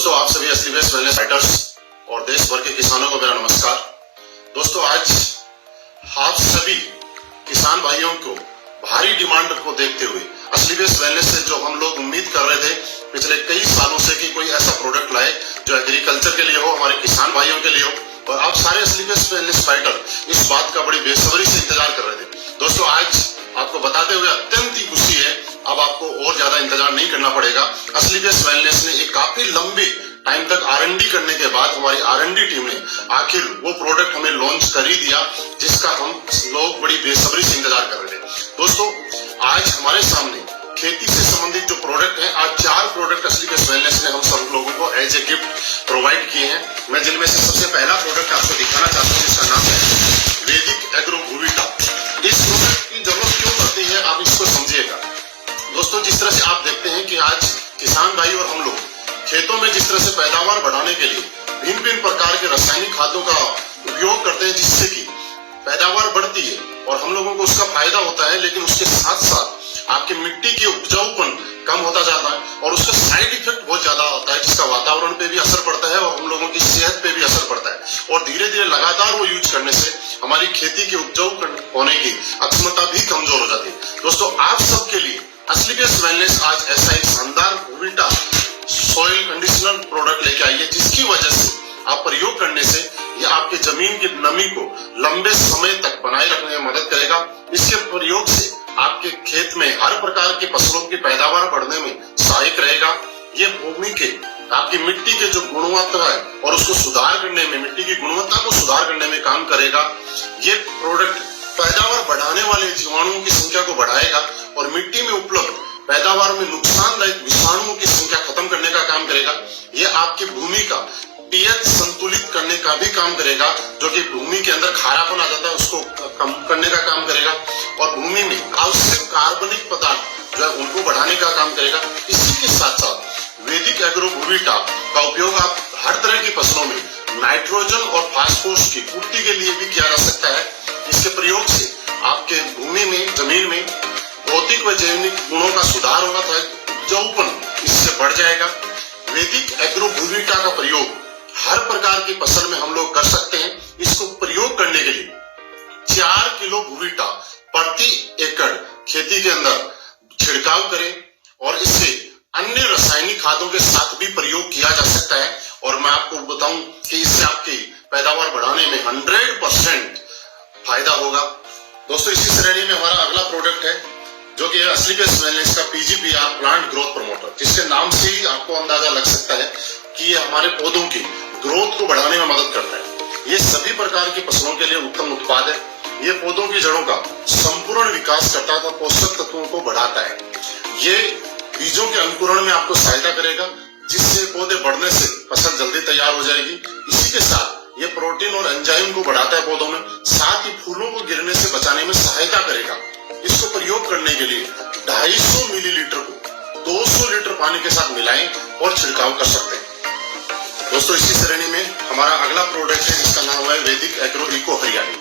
दोस्तों, आप सभी असली बेस्ट वेलनेस फाइटर्स और देश भर के किसानों को मेरा नमस्कार। दोस्तों, आज आप सभी किसान भाइयों को भारी डिमांड को देखते हुए असली बेस्ट वेलनेस से जो हम लोग उम्मीद कर रहे थे पिछले कई सालों से कि कोई ऐसा प्रोडक्ट लाए जो एग्रीकल्चर के लिए हो, हमारे किसान भाइयों के लिए हो, और आप सारे असली बेस्ट वेलनेस फाइटर इस बात का बड़ी बेसब्री से इंतजार कर रहे थे। दोस्तों, आज आपको बताते हुए अत्यंत ही खुशी है, अब आपको और ज्यादा इंतजार नहीं करना पड़ेगा। असली बेस्ट वेलनेस ने एक काफी लंबे टाइम तक R&D करने के बाद हमारी R&D टीम ने आखिर वो प्रोडक्ट हमें लॉन्च कर ही दिया जिसका हम लोग बड़ी बेसब्री से इंतजार कर रहे थे। दोस्तों, आज हमारे सामने खेती से संबंधित जो प्रोडक्ट है, आज 4 प्रोडक्ट असली बेस्ट वेलनेस ने हम सब लोगों को एज ए गिफ्ट प्रोवाइड किए हैं। मैं जिनमें से सबसे पहला प्रोडक्ट आपको दिखाना चाहता हूँ, जिसका नाम है वैदिक एग्रो भूविटा। इस प्रोडक्ट की जरूरत क्यों पड़ती है, आप इसको समझिएगा। दोस्तों, जिस तरह से आप देखते हैं कि आज किसान भाई और हम लोग खेतों में जिस तरह से पैदावार बढ़ाने के लिए भिन्न भिन्न प्रकार के रासायनिक खादों का उपयोग करते हैं, जिससे कि पैदावार बढ़ती है और हम लोगों को उसका फायदा होता है, लेकिन उसके साथ साथ आपकी मिट्टी की उपजाऊपन कम होता जाता है और उसका साइड इफेक्ट बहुत ज्यादा होता है, जिसका वातावरण पे भी असर पड़ता है और हम लोगों की सेहत पे भी असर पड़ता है। और धीरे धीरे लगातार वो यूज करने से हमारी खेती की उपजाऊ होने की क्षमता भी कमजोर हो जाती है। दोस्तों, आप सबके लिए असली बेस्ट वेलनेस आज ऐसा एक शानदार भूविटा सॉइल कंडीशनर प्रोडक्ट लेके आई है, जिसकी वजह से आप प्रयोग करने से ये आपके जमीन की नमी को लंबे समय तक बनाए रखने में मदद करेगा। इसके प्रयोग से आपके खेत में हर प्रकार की फसलों की पैदावार बढ़ने में सहायक रहेगा। ये भूमि के आपकी मिट्टी के जो गुणवत्ता है और उसको सुधार करने में, मिट्टी की गुणवत्ता को सुधार करने में काम करेगा। ये प्रोडक्ट पैदावार बढ़ाने वाले जीवाणुओं की संख्या को बढ़ाएगा और मिट्टी में उपलब्ध पैदावार में नुकसानदायक विषाणुओं की संख्या खत्म करने का काम करेगा। ये आपकी भूमि का pH संतुलित करने का भी काम करेगा, जो कि भूमि के अंदर खारापन आ जाता है उसको कम करने का काम करेगा और भूमि में आवश्यक कार्बनिक पदार्थ जो है उनको बढ़ाने का काम करेगा। इसी के साथ साथ वैदिक एग्रो भूविटा का उपयोग आप हर तरह की फसलों में नाइट्रोजन और फास्फोरस की पूर्ति के लिए भी किया जा सकता है। इसके प्रयोग से आपके भूमि में, जमीन में भौतिक व जैविक गुणों का सुधार होगा था, उपजाऊपन इससे बढ़ जाएगा। वैदिक एग्रो भूविटा का प्रयोग हर प्रकार की फसल में हम लोग कर सकते हैं। इसको प्रयोग करने के लिए 4 किलो भूविटा प्रति एकड़ खेती के अंदर छिड़काव करें और इससे अन्य रासायनिक खादों के साथ भी प्रयोग किया जा सकता है। और मैं आपको बताऊं कि इससे आपकी पैदावार बढ़ाने में 100% फायदा होगा। दोस्तों, इसी श्रेणी में हमारा अगला प्रोडक्ट है, जो कि असली बेस्ट वेलनेस का PGPR प्लांट ग्रोथ प्रमोटर, जिसके नाम से ही आपको अंदाजा लग सकता है कि ये हमारे पौधों की ग्रोथ को बढ़ाने में मदद करता है। ये सभी प्रकार की फसलों के लिए उत्तम उत्पाद है। ये पौधों की जड़ों का संपूर्ण विकास करता है, पोषक तत्वों को बढ़ाता है। ये बीजों के अंकुरण में आपको सहायता करेगा, जिससे पौधे बढ़ने से फसल जल्दी तैयार हो जाएगी। इसी के साथ ये प्रोटीन और एंजाइम को बढ़ाता है पौधों में, साथ ही फूलों को गिरने से बचाने में सहायता करेगा। इसको प्रयोग करने के लिए 250 मिलीलीटर को 200 लीटर पानी के साथ मिलाएं और छिड़काव कर सकते हैं। दोस्तों, इसी श्रेणी में हमारा अगला प्रोडक्ट है, जिसका नाम है वैदिक एग्रो इको हरियाली।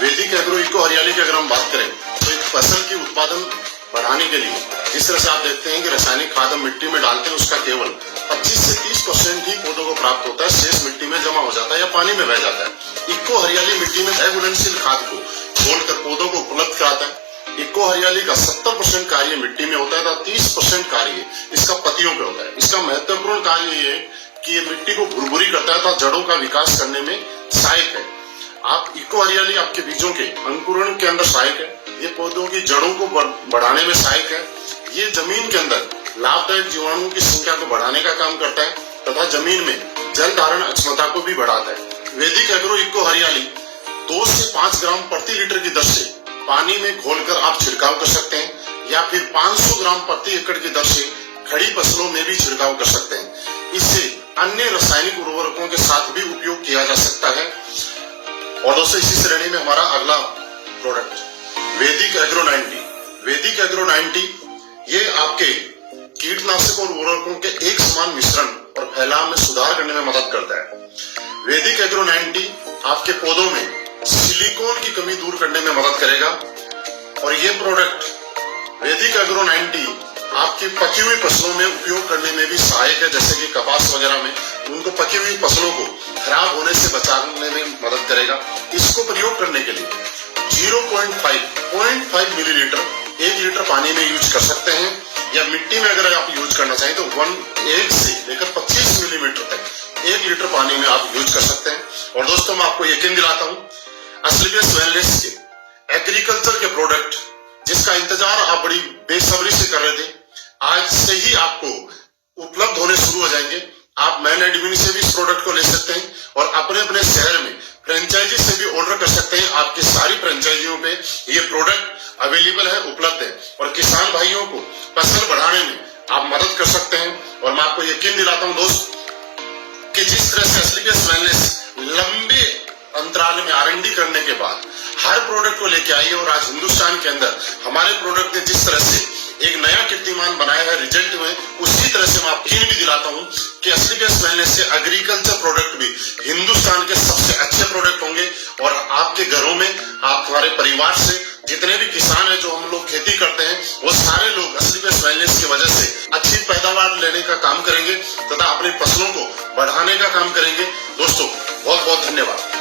वैदिक एग्रो इको हरियाली की अगर हम बात करें तो एक फसल की उत्पादन बढ़ाने के लिए जिस तरह से आप देखते हैं कि रासायनिक खाद हम मिट्टी में डालते हैं, उसका केवल 25 से 30% ही पौधों को प्राप्त होता है, शेष मिट्टी में जमा हो जाता है या पानी में बह जाता है। इको हरियाली मिट्टी में घुलनशील खाद को घोलकर पौधों को उपलब्ध कराता है। इको हरियाली का 70% कार्य मिट्टी में होता है, 30% कार्य इसका पत्तियों पे होता है। इसका महत्वपूर्ण कार्य ये है कि ये मिट्टी को भुरभुरी करता है तथा जड़ों का विकास करने में सहायक है। आप इको हरियाली आपके बीजों के अंकुरण के अंदर सहायक है। ये पौधों की जड़ों को बढ़ाने में सहायक है। ये जमीन के अंदर लाभदायक जीवाणुओं की संख्या को बढ़ाने का काम करता है तथा जमीन में जल धारण क्षमता को भी बढ़ाता है। वैदिक एग्रो इको हरियाली 2 से 5 ग्राम प्रति लीटर की दर से पानी में घोलकर आप छिड़काव कर सकते हैं या फिर 500 ग्राम प्रति एकड़ की दर से खड़ी फसलों में भी छिड़काव कर सकते हैं। इससे अन्य रासायनिक उर्वरकों के साथ भी उपयोग किया जा सकता है। और दोस्तों, इसी श्रेणी में हमारा अगला प्रोडक्ट वैदिक एग्रो 90। वैदिक एग्रो 90 ये आपके कीटनाशक और उर्वरकों के एक समान मिश्रण और फैलाव में सुधार करने में मदद करता है। वैदिक एग्रो 90 आपके पौधों में सिलिकॉन की कमी दूर करने में मदद करेगा और ये प्रोडक्ट वैदिक एग्रो 90 आपकी पकी हुई फसलों में उपयोग करने में भी सहायक है, जैसे कि कपास वगैरह में उनको पकी हुई फसलों को खराब होने से बचाने में मदद करेगा। इसको प्रयोग करने के लिए 0.5 मिलीलीटर 1 लीटर पानी में यूज कर सकते हैं, या मिट्टी में अगर आप यूज करना चाहें तो 1 से लेकर 25 मिलीमीटर तक 1 लीटर पानी में आप यूज कर सकते हैं। और दोस्तों मैं आपको यकीन दिलाता हूं, असलीबेस वेलनेस के एग्रीकल्चर के प्रोडक्ट जिसका इंतजार आप बड़ी बेसब्री से कर रहे थे, आज से ही आपको उपलब्ध होने शुरू हो जाएंगे। आप मैन एडमिन से भी इस प्रोडक्ट को ले सकते हैं और अपने अपने शहर में फ्रेंचाइजी से भी ऑर्डर कर सकते हैं। आपकी सारी फ्रेंचाइजियों पे ये प्रोडक्ट अवेलेबल है, उपलब्ध है, और किसान भाइयों को फसल बढ़ाने में आप मदद कर सकते हैं। और मैं आपको यकीन दिलाता हूं दोस्त कि जिस तरह से असलीबेस वेलनेस लंबे अंतराल में R&D करने के बाद हर प्रोडक्ट को लेके आई है, और आज हिंदुस्तान के अंदर हमारे प्रोडक्ट ने जिस तरह से एक नया कीर्तिमान बनाया है रिजल्ट में, उसी तरह से मैं आपको यकीन भी दिलाता हूं कि असलीबेस वेलनेस से एग्रीकल्चर प्रोडक्ट भी हिंदुस्तान के सबसे अच्छे प्रोडक्ट होंगे। और आपके घरों में, आप हमारे परिवार से जितने भी किसान हैं जो हम लोग खेती करते हैं, वो सारे लोग असलीबेस वेलनेस की वजह से अच्छी पैदावार लेने का काम करेंगे तथा अपनी फसलों को बढ़ाने का काम करेंगे। दोस्तों बहुत बहुत धन्यवाद।